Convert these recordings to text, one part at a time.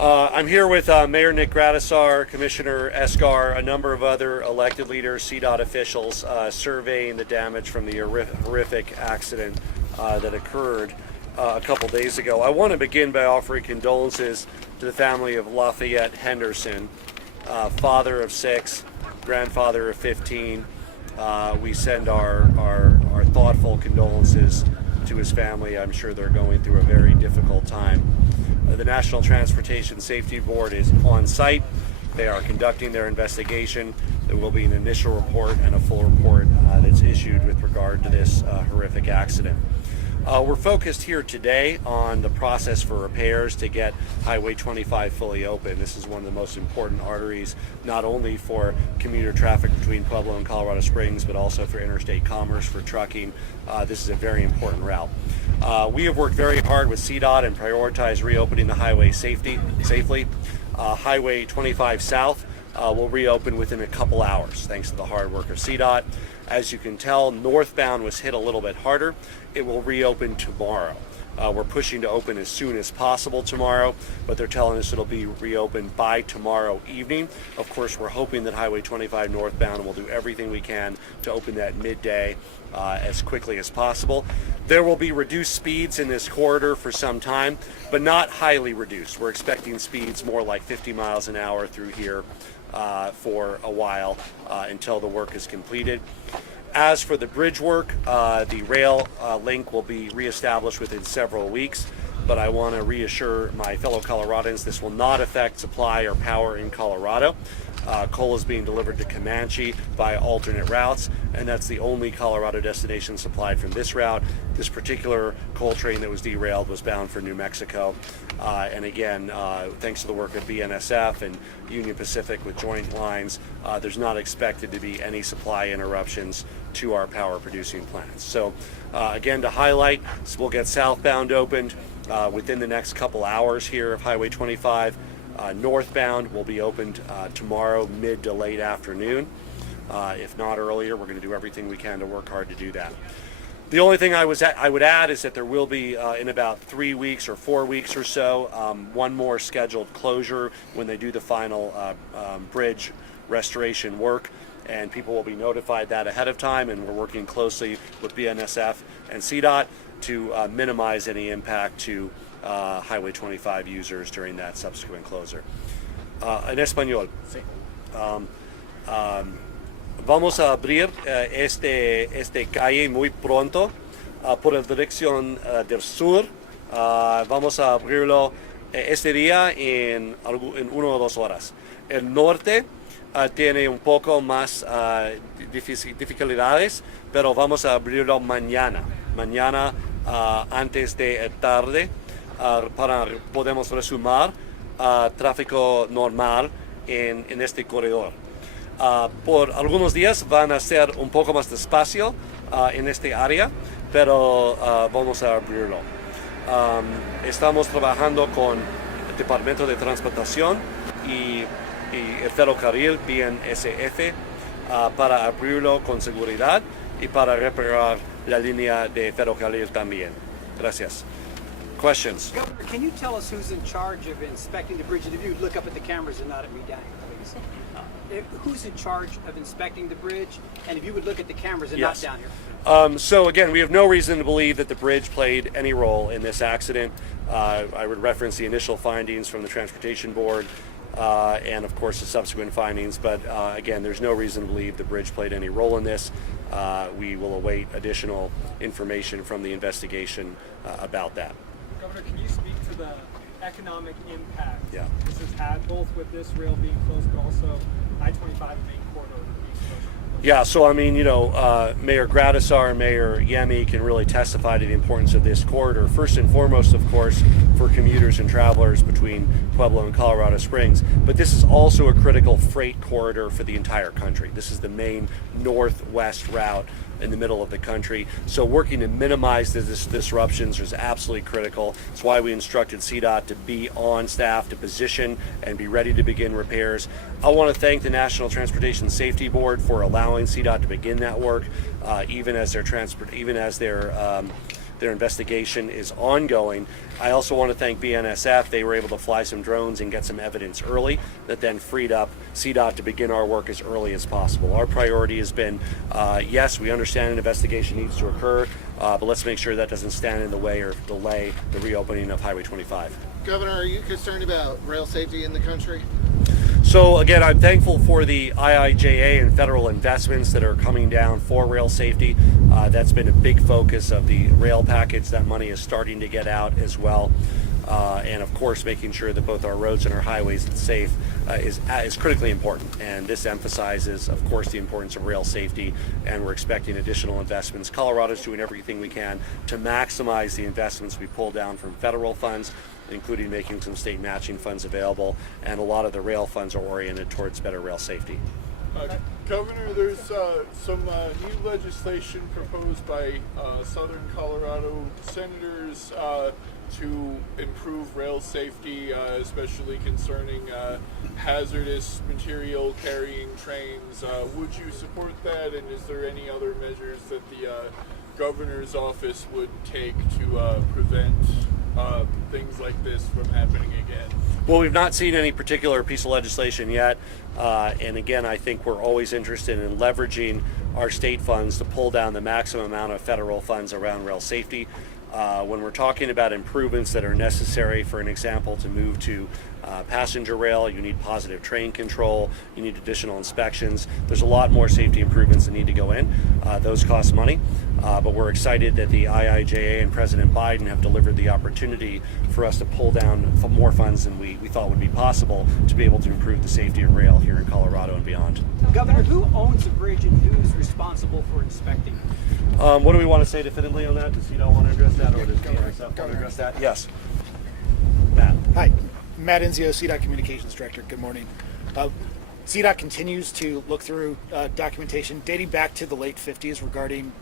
I'm here with Mayor Nick Gradisar, Commissioner Escar, a number of other elected leaders, CDOT officials, surveying the damage from the horrific accident that occurred a couple days ago. I want to begin by offering condolences to the family of Lafayette Henderson, father of 6, grandfather of 15. We send our thoughtful condolences to his family. I'm sure they're going through a very difficult time. The National Transportation Safety Board is on site. They are conducting their investigation. There will be an initial report and a full report that's issued with regard to this horrific accident. We're focused here today on the process for repairs to get Highway 25 fully open. This is one of the most important arteries, not only for commuter traffic between Pueblo and Colorado Springs, but also for interstate commerce, for trucking. This is a very important route. We have worked very hard with CDOT and prioritized reopening the highway safely. Highway 25 South will reopen within a couple hours, thanks to the hard work of CDOT. As you can tell, Northbound was hit a little bit harder. It will reopen tomorrow. We're pushing to open as soon as possible tomorrow, but they're telling us it'll be reopened by tomorrow evening. Of course, we're hoping that Highway 25 Northbound, and we'll do everything we can to open that midday as quickly as possible. There will be reduced speeds in this corridor for some time, but not highly reduced. We're expecting speeds more like 50 miles an hour through here for a while until the work is completed. As for the bridge work, the rail link will be reestablished within several weeks, but I want to reassure my fellow Coloradans this will not affect supply or power in Colorado. Coal is being delivered to Comanche by alternate routes, and that's the only Colorado destination supplied from this route. This particular coal train that was derailed was bound for New Mexico. And again, thanks to the work of BNSF and Union Pacific with joint lines, there's not expected to be any supply interruptions to our power producing plants. So again, to highlight, we'll get Southbound opened within the next couple hours here of Highway 25. Northbound will be opened tomorrow mid to late afternoon. If not earlier, we're going to do everything we can to work hard to do that. The only thing I would add is that there will be in about 3 weeks or 4 weeks or so, one more scheduled closure when they do the final bridge restoration work, and people will be notified that ahead of time, and we're working closely with BNSF and CDOT to minimize any impact to Highway 25 users during that subsequent closure. En español. Sí. Vamos a abrir este calle muy pronto por la dirección del sur. Vamos a abrirlo este día en 1 o 2 horas. El norte tiene un poco más dificultades, pero vamos a abrirlo mañana antes de tarde. Para podemos resumir tráfico normal en este corredor. Por algunos días van a ser un poco más despacio en este área, pero vamos a abrirlo. Estamos trabajando con el Departamento de Transportación y el ferrocarril BNSF para abrirlo con seguridad y para reparar la línea de ferrocarril también. Gracias. Questions? Governor, can you tell us who's in charge of inspecting the bridge? And if you look up at the cameras and not at me down here, please. Who's in charge of inspecting the bridge? And if you would look at the cameras and Yes. not down here. So again, we have no reason to believe that the bridge played any role in this accident. I would reference the initial findings from the Transportation Board and of course the subsequent findings, but again, there's no reason to believe the bridge played any role in this. We will await additional information from the investigation about that. Governor, can you speak to the economic impact this has had, both with this rail being closed, but also I-25 main corridor being closed? Yeah, so I mean, Mayor Gradisar and Mayor Yemi can really testify to the importance of this corridor. First and foremost, of course, for commuters and travelers between Pueblo and Colorado Springs. But this is also a critical freight corridor for the entire country. This is the main northwest route in the middle of the country. So working to minimize this disruptions is absolutely critical. That's why we instructed CDOT to be on staff, to position and be ready to begin repairs. I want to thank the National Transportation Safety Board for allowing CDOT to begin that work, even as they're Their investigation is ongoing. I also want to thank BNSF. They were able to fly some drones and get some evidence early that then freed up CDOT to begin our work as early as possible. Our priority has been, yes, we understand an investigation needs to occur, but let's make sure that doesn't stand in the way or delay the reopening of Highway 25. Governor, are you concerned about rail safety in the country? So again, I'm thankful for the IIJA and federal investments that are coming down for rail safety. That's been a big focus of the rail package. That money is starting to get out as well. And of course, making sure that both our roads and our highways are safe is critically important. And this emphasizes, of course, the importance of rail safety, and we're expecting additional investments. Colorado's doing everything we can to maximize the investments we pull down from federal funds, including making some state matching funds available, and a lot of the rail funds are oriented towards better rail safety. Governor, there's some new legislation proposed by Southern Colorado senators to improve rail safety, especially concerning hazardous material carrying trains. Would you support that, and is there any other measures that the governor's office would take to prevent things like this from happening again? Well, we've not seen any particular piece of legislation yet, and again, I think we're always interested in leveraging our state funds to pull down the maximum amount of federal funds around rail safety. When we're talking about improvements that are necessary, for an example, to move to passenger rail, you need positive train control, you need additional inspections. There's a lot more safety improvements that need to go in. Those cost money, but we're excited that the IIJA and President Biden have delivered the opportunity for us to pull down more funds than we thought would be possible to be able to improve the safety of rail here in Colorado and beyond. Governor, who owns the bridge and who's responsible for inspecting it? What do we want to say definitively on that? Does CDOT want to address that, or does BNSF want to address that? Yes. Matt. Hi, Matt Enzio, CDOT Communications Director. Good morning. CDOT continues to look through documentation dating back to the late 50s regarding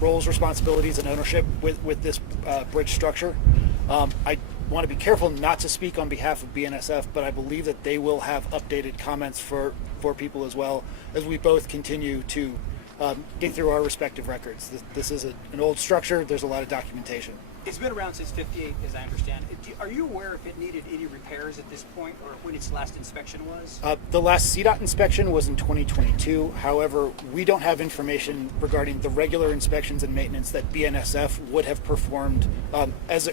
roles, responsibilities, and ownership with this bridge structure. I want to be careful not to speak on behalf of BNSF, but I believe that they will have updated comments for people as well, as we both continue to dig through our respective records. This is an old structure. There's a lot of documentation. It's been around since '58, as I understand. Are you aware if it needed any repairs at this point, or when its last inspection was? The last CDOT inspection was in 2022. However, we don't have information regarding the regular inspections and maintenance that BNSF would have performed as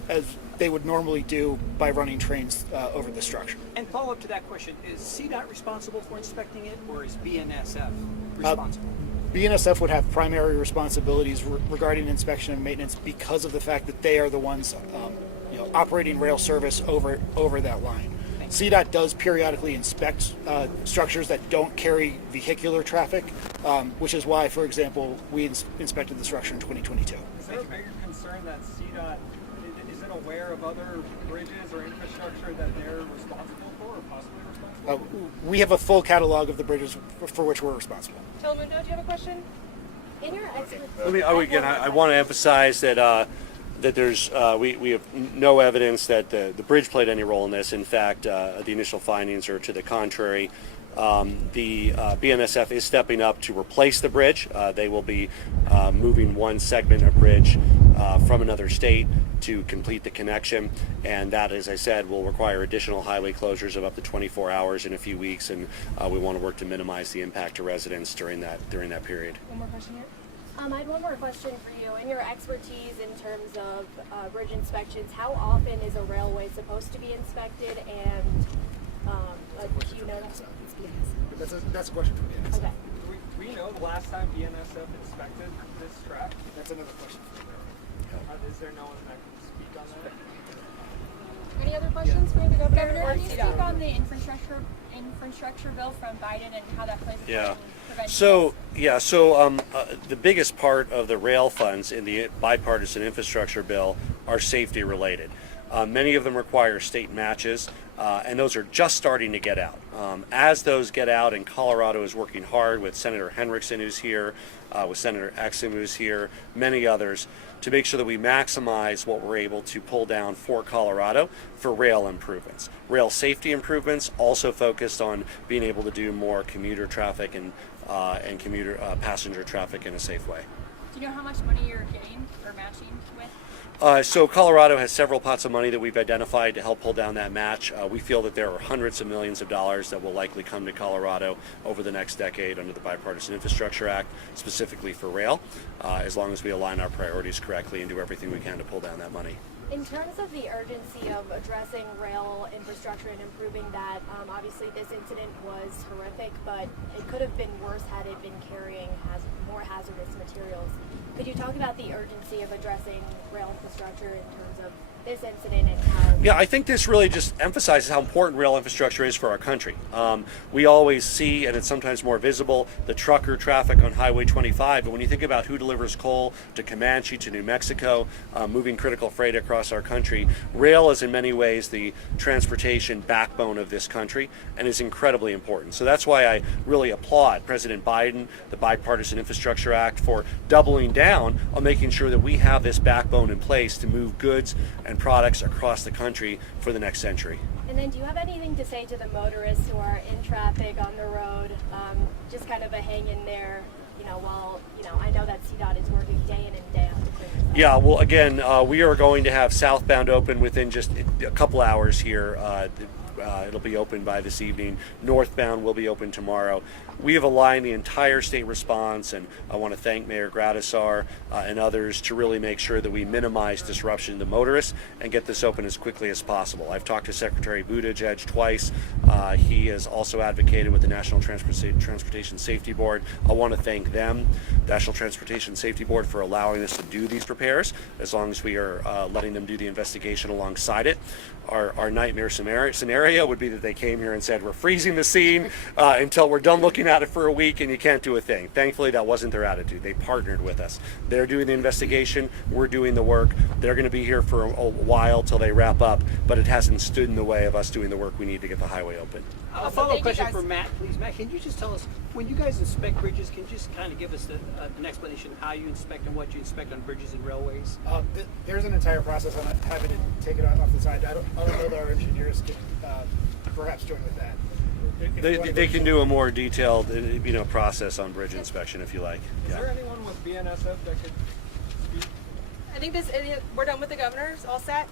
they would normally do by running trains over the structure. And follow up to that question, is CDOT responsible for inspecting it, or is BNSF responsible? BNSF would have primary responsibilities regarding inspection and maintenance because of the fact that they are the ones operating rail service over that line. CDOT does periodically inspect structures that don't carry vehicular traffic, which is why, for example, we inspected the structure in 2022. Is there a bigger concern that CDOT isn't aware of other bridges or infrastructure that they're responsible for or possibly responsible for? We have a full catalog of the bridges for which we're responsible. Telemundo, do you have a question? In your I want to emphasize that that there's we have no evidence that the bridge played any role in this. In fact, the initial findings are to the contrary. The BNSF is stepping up to replace the bridge. They will be moving one segment of bridge from another state to complete the connection, and that, as I said, will require additional highway closures of up to 24 hours in a few weeks, and we want to work to minimize the impact to residents during that period. One more question here. I had one more question for you. In your expertise in terms of bridge inspections, how often is a railway supposed to be inspected, and do you know that? That's a question for BNSF. Okay. Do we know the last time BNSF inspected this track? That's another question for you. Is there no one that can speak on that? Any other questions for the governor? Governor, or can you speak CDOT? on the infrastructure bill from Biden and how that plays a Yeah. role in preventing So the biggest part of the rail funds in the bipartisan infrastructure bill are safety related. Many of them require state matches, and those are just starting to get out. As those get out, and Colorado is working hard with Senator Henriksen, who's here, with Senator Exum, who's here, many others, to make sure that we maximize what we're able to pull down for Colorado for rail improvements. Rail safety improvements also focused on being able to do more commuter traffic and commuter passenger traffic in a safe way. Do you know how much money you're getting or matching with? So Colorado has several pots of money that we've identified to help pull down that match. We feel that there are hundreds of millions of dollars that will likely come to Colorado over the next decade under the Bipartisan Infrastructure Act, specifically for rail, as long as we align our priorities correctly and do everything we can to pull down that money. In terms of the urgency of addressing rail infrastructure and improving that, obviously this incident was horrific, but it could have been worse had it been carrying more hazardous materials. Could you talk about the urgency of addressing rail infrastructure in terms of this incident and how... Yeah, I think this really just emphasizes how important rail infrastructure is for our country. We always see, and it's sometimes more visible, the trucker traffic on Highway 25, but when you think about who delivers coal to Comanche, to New Mexico, moving critical freight across our country, rail is in many ways the transportation backbone of this country and is incredibly important. So that's why I really applaud President Biden, the Bipartisan Infrastructure Act, for doubling down on making sure that we have this backbone in place to move goods and products across the country for the next century. And then do you have anything to say to the motorists who are in traffic on the road, just kind of a hang in there, while, I know that CDOT is working day in and day out to clear this up. Yeah, well, again, we are going to have Southbound open within just a couple hours here. It'll be open by this evening. Northbound will be open tomorrow. We have aligned the entire state response, and I want to thank Mayor Gradisar and others to really make sure that we minimize disruption to motorists and get this open as quickly as possible. I've talked to Secretary Buttigieg twice. He has also advocated with the National Transportation Safety Board. I want to thank them, National Transportation Safety Board, for allowing us to do these repairs, as long as we are letting them do the investigation alongside it. Our nightmare scenario would be that they came here and said, we're freezing the scene until we're done looking at it for a week and you can't do a thing. Thankfully, that wasn't their attitude. They partnered with us. They're doing the investigation, we're doing the work. They're going to be here for a while till they wrap up, but it hasn't stood in the way of us doing the work we need to get the highway open. A follow-up question for Matt, please. Matt, can you just tell us, when you guys inspect bridges, can you just kind of give us an explanation of how you inspect and what you inspect on bridges and railways? There's an entire process. I'm happy to take it off the side. I don't know that our engineers could perhaps join with that. They can do a more detailed process on bridge inspection if you like. Is there anyone with BNSF that could speak? I think we're done with the governors. All set.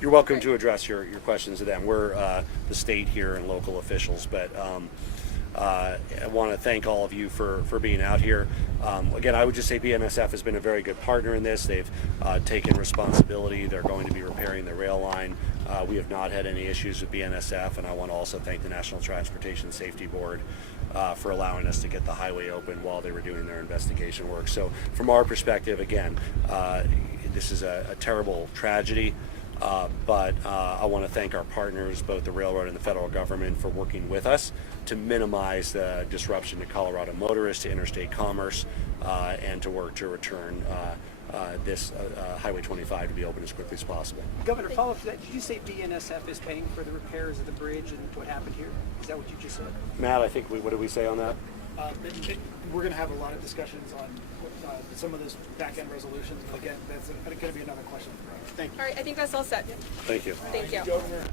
You're welcome to address your questions to them. We're the state here and local officials, but I want to thank all of you for being out here. Again, I would just say BNSF has been a very good partner in this. They've taken responsibility. They're going to be repairing the rail line. We have not had any issues with BNSF, and I want to also thank the National Transportation Safety Board for allowing us to get the highway open while they were doing their investigation work. So from our perspective, again, this is a terrible tragedy. But I want to thank our partners, both the railroad and the federal government, for working with us to minimize the disruption to Colorado motorists, to interstate commerce, and to work to return this Highway 25 to be open as quickly as possible. Governor, follow up to that. Did you say BNSF is paying for the repairs of the bridge and what happened here? Is that what you just said? Matt, I think what did we say on that? We're going to have a lot of discussions on some of those back-end resolutions. Again, that's going to be another question. Thank you. All right. I think that's all set. Thank you. Thank you. Governor.